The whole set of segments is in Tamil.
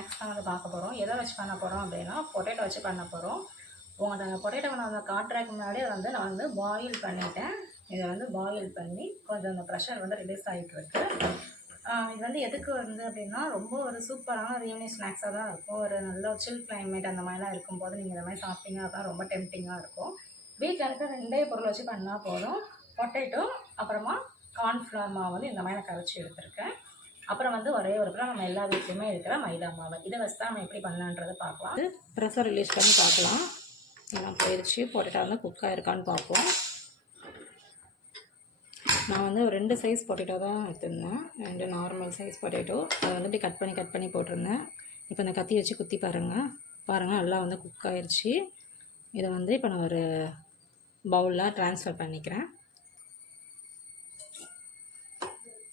ஸ்நாக்ஸ் தான் வந்து பார்க்க போகிறோம். எதை வச்சு பண்ண போகிறோம் அப்படின்னா பொட்டேட்டோ வச்சு பண்ண போகிறோம். உங்களோட பொட்டேட்டோ நான் அதை காட்டுறதுக்கு முன்னாடி அதை வந்து நான் வந்து பாயில் பண்ணிட்டேன். இதை வந்து பாயில் பண்ணி கொஞ்சம் அந்த ப்ரெஷர் வந்து ரிலீஸ் ஆகிட்டு இருக்கு. இது வந்து எதுக்கு வந்து அப்படின்னா ரொம்ப ஒரு சூப்பரான ஒரு ஈவினிங் ஸ்நாக்ஸாக தான் இருக்கும். ஒரு நல்ல ஒரு சில் கிளைமேட் அந்த மாதிரிலாம் இருக்கும்போது நீங்கள் இந்த மாதிரி சாப்பிட்டீங்க அப்படின்னா ரொம்ப டெம்டிங்காக இருக்கும். வீட்டில் இருக்க 2 பொருள் வச்சு பண்ணால் போதும். பொட்டேட்டோ அப்புறமா கார்ன்ஃப்ளவர் மாவு வந்து இந்த மாதிரி நான் கரைச்சி எடுத்திருக்கேன். அப்புறம் வந்து ஒரே ஒரு கிராம் நம்ம எல்லா வீட்லையுமே இருக்கிற மைதா மாவு. இதை வச்சு தான் நம்ம எப்படி பண்ணலான்றதை பார்க்கலாம். ப்ரெஷர் ரிலீஸ் பண்ணி பார்க்கலாம். நான் போயிடுச்சு. பொட்டேட்டோ வந்து குக் ஆகிருக்கான்னு பார்ப்போம். நான் வந்து ஒரு 2 சைஸ் பொட்டேட்டோ தான் எடுத்திருந்தேன். 2 நார்மல் சைஸ் பொட்டேட்டோ. அதை வந்து இப்படி கட் பண்ணி போட்டிருந்தேன். இப்போ இந்த கத்தி வச்சு குத்தி பாருங்கள் நல்லா வந்து குக் ஆகிடுச்சு. இதை வந்து இப்போ நான் ஒரு பவுலில் ட்ரான்ஸ்ஃபர் பண்ணிக்கிறேன்.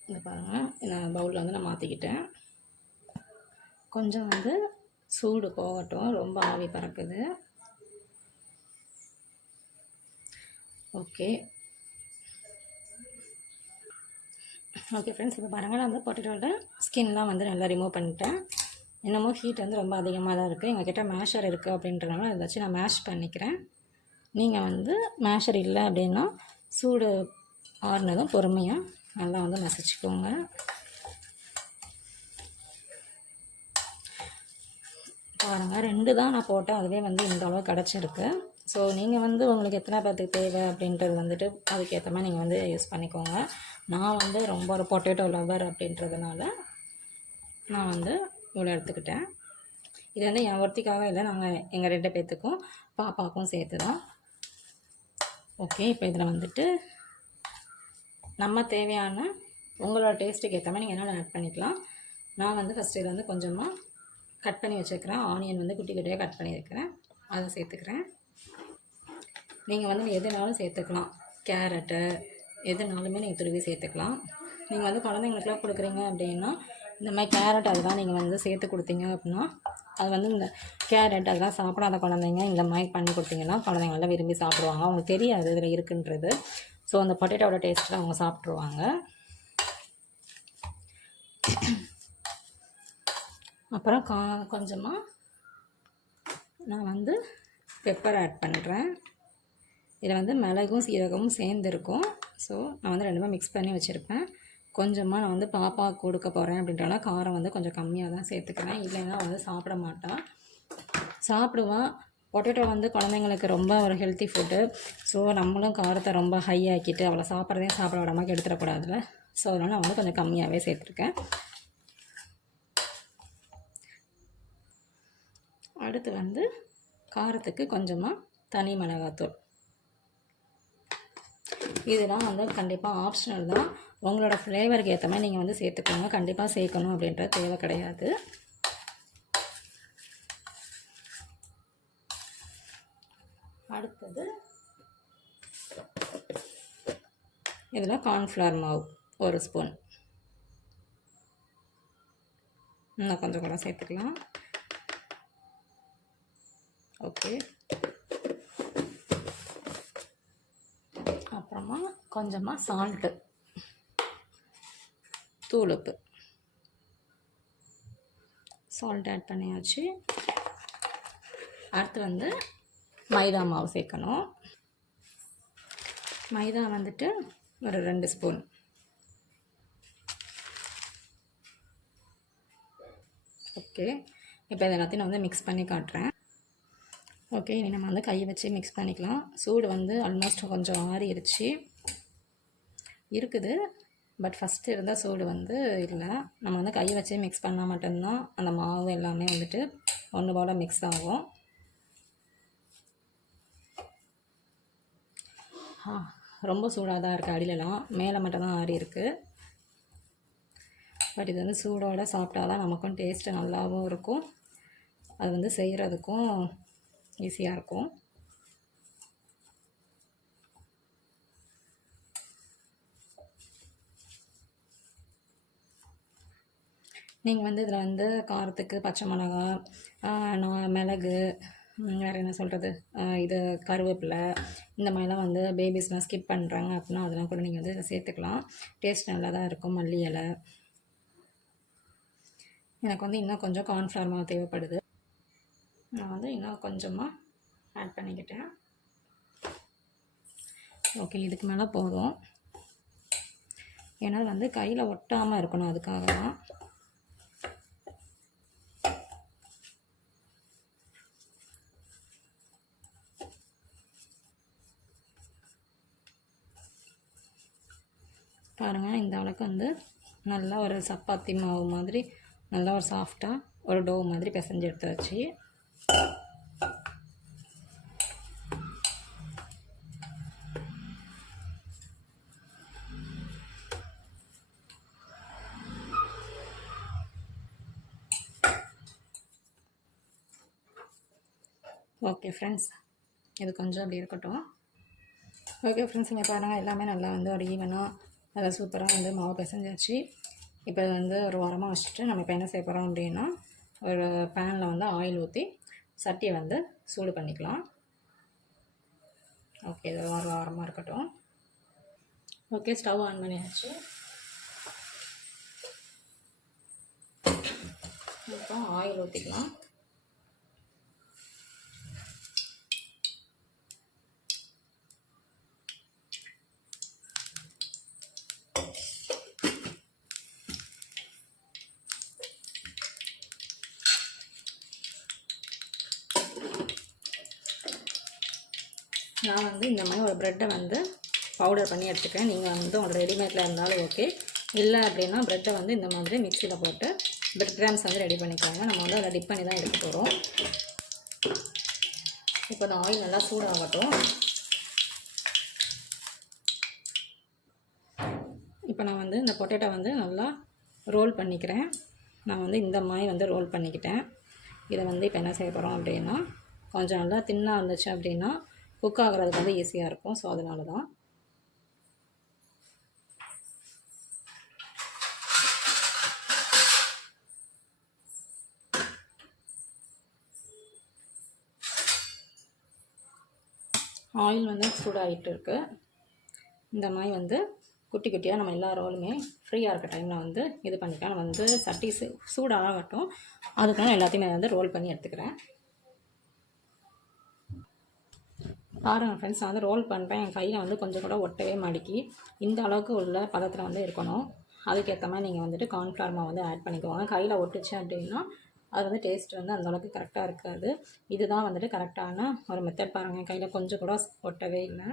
இந்த பாருங்கள், இந்த பவுலில் வந்து நான் மாற்றிக்கிட்டேன். கொஞ்சம் வந்து சூடு போகட்டும், ரொம்ப ஆவி பறக்குது. ஓகே ஃப்ரெண்ட்ஸ், இப்போ பாருங்கள், நான் வந்து பொட்டேட்டோட ஸ்கின்லாம் வந்து நல்லா ரிமூவ் பண்ணிட்டேன். இன்னமும் ஹீட் வந்து ரொம்ப அதிகமாக தான் இருக்குது. எங்கள்கிட்ட மேஷர் இருக்குது அப்படின்றனால அதை வச்சு நான் மேஷ் பண்ணிக்கிறேன். நீங்கள் வந்து மேஷர் இல்லை அப்படின்னா சூடு ஆறுனதும் பொறுமையாக நல்லா வந்து மசிச்சுக்கோங்க. பாருங்கள், 2 தான் நான் போட்டேன். அதுவே வந்து இந்த அளவு கிடச்சிருக்கு. ஸோ நீங்கள் வந்து உங்களுக்கு எத்தனை பேர்த்துக்கு தேவை அப்படின்றது வந்துட்டு அதுக்கேற்ற மாதிரி நீங்கள் வந்து யூஸ் பண்ணிக்கோங்க. நான் வந்து ரொம்ப ஒரு பொட்டேட்டோ லவர் அப்படின்றதுனால நான் வந்து இவ்வளோ எடுத்துக்கிட்டேன். இது வந்து என் ஒருத்திக்காக இல்லை, நாங்கள் எங்கள் 2 பேர்த்துக்கும் பாப்பாவுக்கும் சேர்த்து தான். ஓகே, இப்போ இதில் வந்துட்டு நம்ம தேவையான உங்களோட டேஸ்ட்டுக்கு ஏற்ற மாதிரி நீங்கள் என்ன ஆட் பண்ணிக்கலாம். நான் வந்து ஃபஸ்ட்டு இதில் வந்து கொஞ்சமாக கட் பண்ணி வச்சுருக்கிறேன். ஆனியன் வந்து குட்டி குட்டியாக கட் பண்ணியிருக்கிறேன், அதை சேர்த்துக்கிறேன். நீங்கள் வந்து எதுனாலும் சேர்த்துக்கலாம். கேரட்டு எதுனாலுமே நீங்கள் துருவி சேர்த்துக்கலாம். நீங்கள் வந்து குழந்தைங்களுக்குலாம் கொடுக்குறீங்க அப்படின்னா இந்த மாதிரி கேரட் அதெல்லாம் நீங்கள் வந்து சேர்த்து கொடுத்தீங்க அப்படின்னா அது வந்து இந்த கேரட் அதெல்லாம் சாப்பிடாத குழந்தைங்க இந்த மாதிரி பண்ணி கொடுத்தீங்கன்னா குழந்தைங்களாம் விரும்பி சாப்பிடுவாங்க. அவங்களுக்கு தெரியாது இதில் இருக்குன்றது. ஸோ அந்த பொட்டேட்டோட டேஸ்ட்டில் அவங்க சாப்பிட்ருவாங்க. அப்புறம் கொஞ்சமாக நான் வந்து பெப்பர் ஆட் பண்ணுறேன். இதில் வந்து மிளகும் சீரகமும் சேர்ந்துருக்கும். ஸோ நான் வந்து 2மே மிக்ஸ் பண்ணி வச்சுருப்பேன். கொஞ்சமாக நான் வந்து பாப்பா கொடுக்க போகிறேன் அப்படின்றனால காரம் வந்து கொஞ்சம் கம்மியாக தான் சேர்த்துக்கிறேன். இல்லைன்னா வந்து சாப்பிட மாட்டான். சாப்பிடுவான். பொட்டேட்டோ வந்து குழந்தைங்களுக்கு ரொம்ப ஒரு ஹெல்த்தி ஃபுட்டு. ஸோ நம்மளும் காரத்தை ரொம்ப ஹை ஆக்கிட்டு அவளை சாப்பிட்றதையும் சாப்பிட விடாமல் எடுத்துடக்கூடாதுல்ல. ஸோ அதனால் நான் வந்து கொஞ்சம் கம்மியாகவே சேர்த்துருக்கேன். அடுத்து வந்து காரத்துக்கு கொஞ்சமாக தனி மிளகாத்தூள். இதெல்லாம் வந்து கண்டிப்பாக ஆப்ஷனல் தான். உங்களோட ஃப்ளேவருக்கு ஏற்ற மாதிரி நீங்கள் வந்து சேர்த்துக்கோங்க. கண்டிப்பாக சேர்க்கணும் அப்படின்றது தேவை கிடையாது. அடுத்தது இதில் கார்ன்ஃப்ளவர் மாவு 1 ஸ்பூன் இன்னும் கொஞ்சம் கூட சேர்த்துக்கலாம். ஓகே, அப்புறமா கொஞ்சமாக சால்ட்டு, தூளுப்பு, சால்ட் ஆட் பண்ணியாச்சு. அடுத்து வந்து மைதா மாவு சேர்க்கணும். மைதா வந்துட்டு ஒரு 2 ஸ்பூன். ஓகே, இப்போ இது எல்லாத்தையும் நான் வந்து மிக்ஸ் பண்ணி காட்டுறேன். ஓகே, இனி நம்ம வந்து கையை வச்சு மிக்ஸ் பண்ணிக்கலாம். சூடு வந்து ஆல்மோஸ்ட் கொஞ்சம் ஆறிடுச்சு இருக்குது. பட் ஃபஸ்ட்டு இருந்தால் சூடு வந்து இல்லை. நம்ம வந்து கையை வச்சு மிக்ஸ் பண்ணால் மட்டும்தான் அந்த மாவு எல்லாமே வந்துட்டு ஒன்று போல் மிக்ஸ் ஆகும். ரொம்ப சூடாக தான் இருக்குது. அடியிலலாம் மேலே மட்டும்தான் ஆறி இருக்குது. பட் இது வந்து சூடோடு சாப்பிட்டா தான் நமக்கும் டேஸ்ட்டு நல்லாவும் இருக்கும். அது வந்து செய்கிறதுக்கும் ஈஸியாக இருக்கும். நீங்கள் வந்து இதில் வந்து காரத்துக்கு பச்சை மிளகாய், மிளகு, வேறு என்ன சொல்கிறது, இது கருவேப்பிலை, இந்த மாதிரிலாம் வந்து பேபிஸ்லாம் ஸ்கிப் பண்ணுறாங்க அப்படின்னா அதெல்லாம் கூட நீங்கள் வந்து சேர்த்துக்கலாம். டேஸ்ட் நல்லா தான் இருக்கும். மல்லி இலை எனக்கு வந்து இன்னும் கொஞ்சம் கார்ன்ஃப்ளவர் மாவு தேவைப்படுது. நான் வந்து இன்னும் கொஞ்சமாக ஆட் பண்ணிக்கிட்டேன். ஓகே, இதுக்கு மேலே போதும். ஏன்னா வந்து கையில் ஒட்டாமல் இருக்கணும், அதுக்காக தான். பாருங்கள், இந்த அளவுக்கு வந்து நல்லா ஒரு சப்பாத்தி மாவு மாதிரி நல்லா ஒரு சாஃப்டாக ஒரு டோ மாதிரி பிசைஞ்சு எடுத்தாச்சு. ஓகே ஃப்ரெண்ட்ஸ், இது கொஞ்சம் அப்படி இருக்கட்டும். ஓகே ஃப்ரெண்ட்ஸ், இங்கே பாருங்கள், எல்லாமே நல்லா வந்து ஒரு ஈவனாக நல்லா சூப்பராக வந்து மாவு பிசைஞ்சாச்சு. இப்போ வந்து ஒரு வாரமாக வச்சுட்டு நம்ம இப்போ என்ன செய்ய போகிறோம் அப்படின்னா, ஒரு பேனில் வந்து ஆயில் ஊற்றி சட்டியை வந்து சூடு பண்ணிக்கலாம். ஓகே, இது ஒரு வாரமாக இருக்கட்டும். ஓகே, ஸ்டவ் ஆன் பண்ணியாச்சு. இப்போ ஆயில் ஊற்றிக்கலாம். நான் வந்து இந்த மாதிரி ஒரு ப்ரெட்டை வந்து பவுடர் பண்ணி எடுத்துக்கிறேன். நீங்கள் வந்து ஒரு ரெடிமேடில் இருந்தாலும் ஓகே, இல்லை அப்படின்னா ப்ரெட்டை வந்து இந்த மாதிரி மிக்சியில் போட்டு பிரெட் கிராம்ஸ் வந்து ரெடி பண்ணிக்கோங்க. நம்ம வந்து அதை டிப் பண்ணி தான் எடுக்க போகிறோம். இப்போ அந்த ஆயில் நல்லா சூடாகட்டும். இப்போ நான் வந்து இந்த பொட்டேட்டோ வந்து நல்லா ரோல் பண்ணிக்கிறேன். நான் வந்து இந்த மாதிரி வந்து ரோல் பண்ணிக்கிட்டேன். இதை வந்து இப்போ என்ன செய்ய போகிறோம் அப்படின்னா, கொஞ்சம் நல்லா தின்னாக இருந்துச்சு அப்படின்னா குக் ஆகிறதுக்கு வந்து ஈஸியாக இருக்கும். ஸோ அதனால தான். ஆயில் வந்து சூடாகிட்டு இருக்குது. இந்த மாதிரி வந்து குட்டி குட்டியாக நம்ம எல்லா ரோலுமே ஃப்ரீயாக இருக்க டைமில் வந்து இது பண்ணிக்கலாம். நம்ம வந்து சட்டி சூடாகட்டும், அதுக்கு நான் எல்லாத்தையுமே வந்து ரோல் பண்ணி எடுத்துக்கிறேன். பாருங்கள் ஃப்ரெண்ட்ஸ், நான் வந்து ரோல் பண்ணுறேன். என் கையில் வந்து கொஞ்சம் கூட ஒட்டவே மாட்டிக்கி. இந்த அளவுக்கு உள்ள பதத்தில் வந்து இருக்கணும். அதுக்கேற்ற மாதிரி நீங்கள் வந்துட்டு கார்ன்ஃப்ளவர் மாவு வந்து ஆட் பண்ணிக்கோங்க. கையில் ஒட்டுச்சு அப்படின்னா அது வந்து டேஸ்ட் வந்து அந்தளவுக்கு கரெக்டாக இருக்காது. இதுதான் வந்துட்டு கரெக்டான ஒரு மெத்தட். பாருங்கள், கையில் கொஞ்சம் கூட ஒட்டவே இல்லை.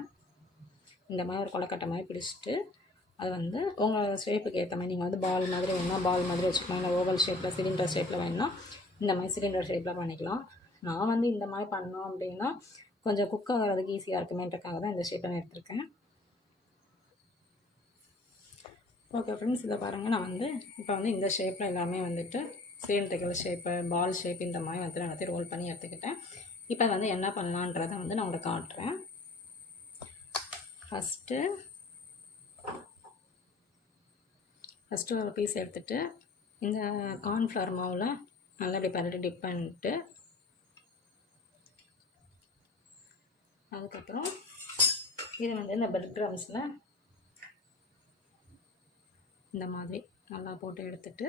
இந்த மாதிரி ஒரு கொலக்கட்டை மாதிரி பிடிச்சிட்டு அது வந்து உங்கள் ஷேப்புக்கு ஏற்ற மாதிரி நீங்கள் வந்து பால் மாதிரி வேணுன்னா பால் மாதிரி வச்சுக்கலாம். இல்லை ஓவல் ஷேப்பில் சிலிண்டர் ஷேப்பில் வேணுன்னா இந்த மாதிரி சிலிண்டர் ஷேப்பில் பண்ணிக்கலாம். நான் வந்து இந்த மாதிரி பண்ணோம் அப்படின்னா கொஞ்சம் குக் ஆகிறதுக்கு ஈஸியாக இருக்குமேன்றக்காக தான் இந்த ஷேப்பை நான் எடுத்திருக்கேன். ஓகே ஃப்ரெண்ட்ஸ், இதை பாருங்கள், நான் வந்து இப்போ வந்து இந்த ஷேப்பில் எல்லாமே வந்துட்டு சிலிண்டர்கள் ஷேப்பு, பால் ஷேப் இந்த மாதிரி வந்து நான் எல்லாத்தையும் ரோல் பண்ணி எடுத்துக்கிட்டேன். இப்போ வந்து என்ன பண்ணலான்றதை வந்து நான் உங்களுக்கு காட்டுறேன். ஃபஸ்ட்டு ஒரு பீஸ் எடுத்துகிட்டு இந்த கார்ன்ஃப்ளவர் மாவில் நல்லா இப்படி பண்ணிட்டு டிப் பண்ணிட்டு அதுக்கப்புறம் இது வந்து இந்த பிரெட் கிரம்ஸில் இந்த மாதிரி நல்லா போட்டு எடுத்துட்டு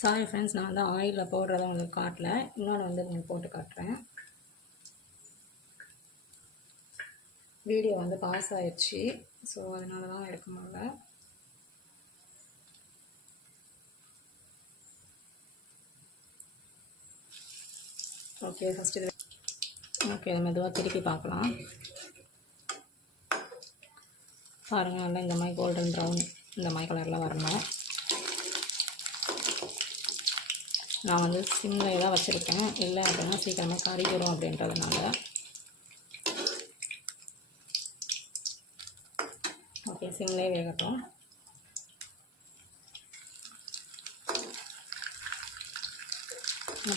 சாரி ஃப்ரெண்ட்ஸ், நான் வந்து ஆயிலில் போடுறத உங்களுக்கு காட்டல. இன்னொன்று வந்து உங்களுக்கு போட்டு காட்டுறேன். வீடியோ வந்து பாஸ் ஆயிடுச்சு, ஸோ அதனால தான் எடுக்க முடியல. ஓகே, ஃபஸ்ட்டு இது ஓகே, இது மெதுவாக திருப்பி பார்க்கலாம். பாருங்கள், நல்லா இந்த மாதிரி கோல்டன் ப்ரௌன் இந்த மாதிரி கலரில் வரணும். நான் வந்து சிம்மில் தான் வச்சுருக்கேன், இல்லை அப்படின்னா சீக்கிரமாக கறிக்கிறோம் அப்படின்றதுனால. ஓகே, சிம்லேயே வேகட்டும்.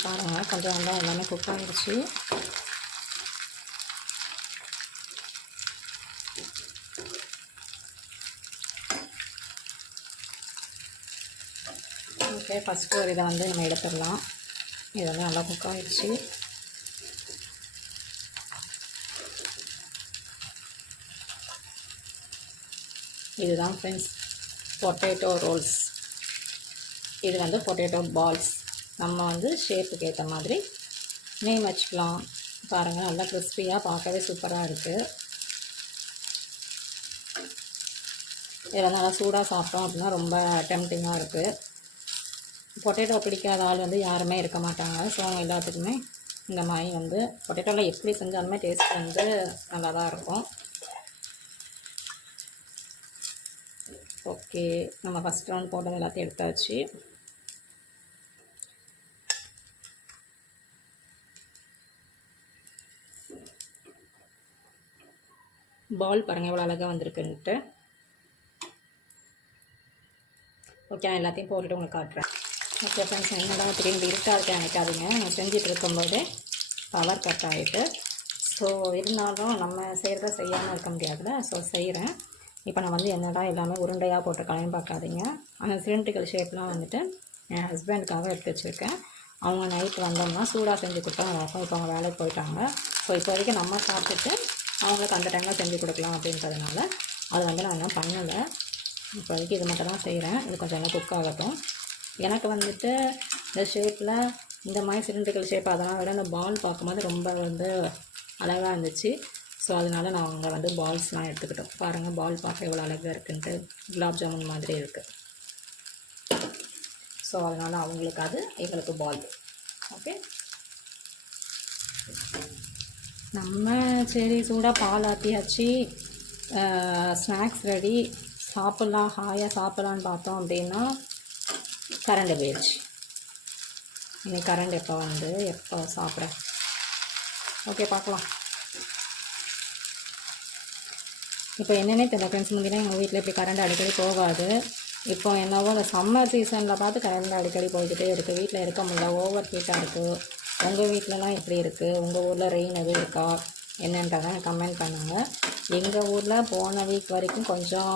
பாருங்கள், கொஞ்சம் நல்லா எல்லாமே குக் ஆகிடுச்சு. ஓகே, ஃபஸ்ட்டு ஒரு இதை வந்து நம்ம எடுத்துடலாம். இது வந்து நல்லா குக் ஆகிடுச்சு. இதுதான் ஃப்ரெண்ட்ஸ் பொட்டேட்டோ ரோல்ஸ். இது வந்து பொட்டேட்டோ பால்ஸ். நம்ம வந்து ஷேப்புக்கு ஏற்ற மாதிரி நேம் வச்சுக்கலாம். பாருங்கள், நல்லா கிறிஸ்பியாக பார்க்கவே சூப்பராக இருக்குது. இதில் வந்து நல்லா சூடாக சாப்பிட்டோம் அப்படின்னா ரொம்ப டெம்டிங்காக இருக்குது. பொட்டேட்டோ பிடிக்காத ஆள் வந்து யாருமே இருக்க மாட்டாங்க. ஸோ அவங்க எல்லாத்துக்குமே இந்த மாதிரி வந்து பொட்டேட்டோவில் எப்படி செஞ்சாலுமே டேஸ்ட் வந்து நல்லா தான் இருக்கும். ஓகே, நம்ம ஃபஸ்ட் ரவுண்ட் போட்டது எல்லாத்தையும் எடுத்தாச்சு. பால் பாருங்கள் எவ்வளோ அழகாக வந்திருக்குன்ட்டு. ஓகே, நான் எல்லாத்தையும் போட்டுட்டு உங்களுக்கு காட்டுறேன். ஓகே ஃப்ரெண்ட்ஸ், என்னடா திடீர்னு இருட்டாக இருக்க நினைக்காதீங்க. நீங்கள் செஞ்சுட்டு இருக்கும்போது பவர் கட் ஆகிட்டு. ஸோ இருந்தாலும் நம்ம செய்கிறத செய்யாமல் இருக்க முடியாதுல்ல. ஸோ செய்கிறேன். இப்போ நான் வந்து என்னடா எல்லாமே உருண்டையாக போட்டு கலையும் பார்க்காதீங்க. அந்த சிலிண்ட்ரிக்கல் ஷேப்லாம் வந்துட்டு என் ஹஸ்பண்டுக்காக எடுத்து வச்சுருக்கேன். அவங்க நைட்டு வந்தோம்னா சூடாக செஞ்சு கொடுத்தா நல்லாயிருக்கும். இப்போ அவங்க வேலைக்கு போயிட்டாங்க. ஸோ இப்போ வரைக்கும் நம்ம சாப்பிட்டுட்டு அவங்களுக்கு அந்த டைமில் செஞ்சு கொடுக்கலாம் அப்படின்றதுனால அது வந்து நான் என்ன பண்ணலை. இப்போதைக்கு இது மட்டும் தான் செய்கிறேன். இது கொஞ்சம் நல்லா குக் ஆகட்டும். எனக்கு வந்துட்டு இந்த ஷேப்பில் இந்த மாதிரி சிலிண்ட்ரிக்கல் ஷேப் அதெல்லாம் விட இந்த பால் பார்க்கும்போது ரொம்ப வந்து அழகாக இருந்துச்சு. ஸோ அதனால் நான் அங்கே வந்து பால்ஸ்லாம் எடுத்துக்கிட்டோம். பாருங்கள், பால் பார்க்க எவ்வளோ அழகாக இருக்குன்ட்டு. குலாப் ஜாமுன் மாதிரி இருக்குது. ஸோ அதனால் அவங்களுக்கு அது, எங்களுக்கு பால். ஓகே, நம்ம சரி சூடாக பால் ஆற்றியாச்சு, ஸ்நாக்ஸ் ரெடி, சாப்பிட்லாம், ஹாயாக சாப்பிட்லான்னு பார்த்தோம் அப்படின்னா கரண்ட் போயிடுச்சு. இன்னைக்கு கரண்ட் எப்போ சாப்பிட்றேன். ஓகே, பார்க்கலாம். இப்போ என்னென்னே தெரியல ஃப்ரெண்ட்ஸ். முந்தினா எங்கள் வீட்டில் இப்படி கரண்ட் அடிக்கடி போகாது. இப்போ என்னவோ அந்த சம்மர் சீசனில் பார்த்து கரண்ட் அடிக்கடி போய்கிட்டே இருக்குது. வீட்டில் இருக்க முடியல, ஓவர் ஹீட்டாக இருக்குது. உங்கள் வீட்டிலலாம் எப்படி இருக்குது? உங்கள் ஊரில் ரெயின் எதுவும் இருக்கா என்னன்றதை கமெண்ட் பண்ணுங்கள். எங்கள் ஊரில் போன வீக் வரைக்கும் கொஞ்சம்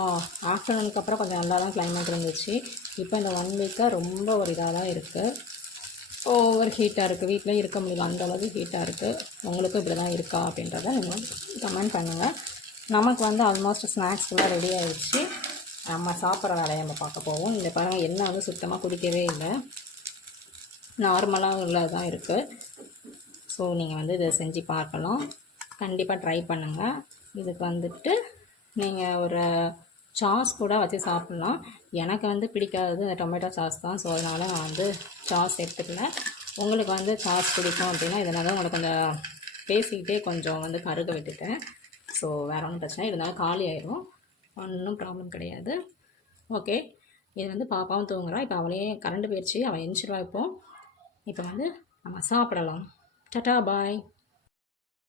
ஆஃப்டர்நூனுக்கு அப்புறம் கொஞ்சம் நல்லா தான் கிளைமேட் இருந்துச்சு. இப்போ இந்த 1 வீக்காக ரொம்ப ஒரு இதாக தான் இருக்குது. ஓவர் ஹீட்டாக இருக்குது. வீட்டில் இருக்க முடியல, அந்தளவுக்கு ஹீட்டாக இருக்குது. உங்களுக்கும் இப்படி தான் இருக்கா அப்படின்றத நீங்கள் கமெண்ட் பண்ணுங்கள். நமக்கு வந்து ஆல்மோஸ்ட் ஸ்நாக்ஸ் ஃபுல்லாக ரெடி ஆகிடுச்சு. நம்ம சாப்பிட்ற வேலையை நம்ம பார்க்க போவோம். இந்த பாருங்கள், எண்ணெய் வந்து சுத்தமாக குடிக்கவே இல்லை, நார்மலாக உள்ளதான் இருக்குது. ஸோ நீங்கள் வந்து இதை செஞ்சு பார்க்கலாம். கண்டிப்பாக ட்ரை பண்ணுங்கள். இதுக்கு வந்துட்டு நீங்கள் ஒரு சாஸ் கூட வச்சு சாப்பிட்லாம். எனக்கு வந்து பிடிக்காதது இந்த டொமேட்டோ சாஸ் தான். ஸோ அதனால் நான் வந்து சாஸ் எடுத்துக்கல. உங்களுக்கு வந்து சாஸ் பிடிக்கும் அப்படின்னா இதனால உங்களுக்கு கொஞ்சம் பேசிக்கிட்டே கொஞ்சம் வந்து கருக விட்டுட்டேன். ஸோ வேறு ஒன்றும் பிரச்சனை இருந்தாலும் காலி ஆயிடும், ஒன்றும் ப்ராப்ளம் கிடையாது. ஓகே, இது வந்து பாப்பாவும் தூங்குறா. இப்போ அவளே கரண்ட் போயிடுச்சு, அவள் எந்திரிச்சிருவா. இப்போ வந்து நம்ம சாப்பிடலாம். டாடா, பாய்.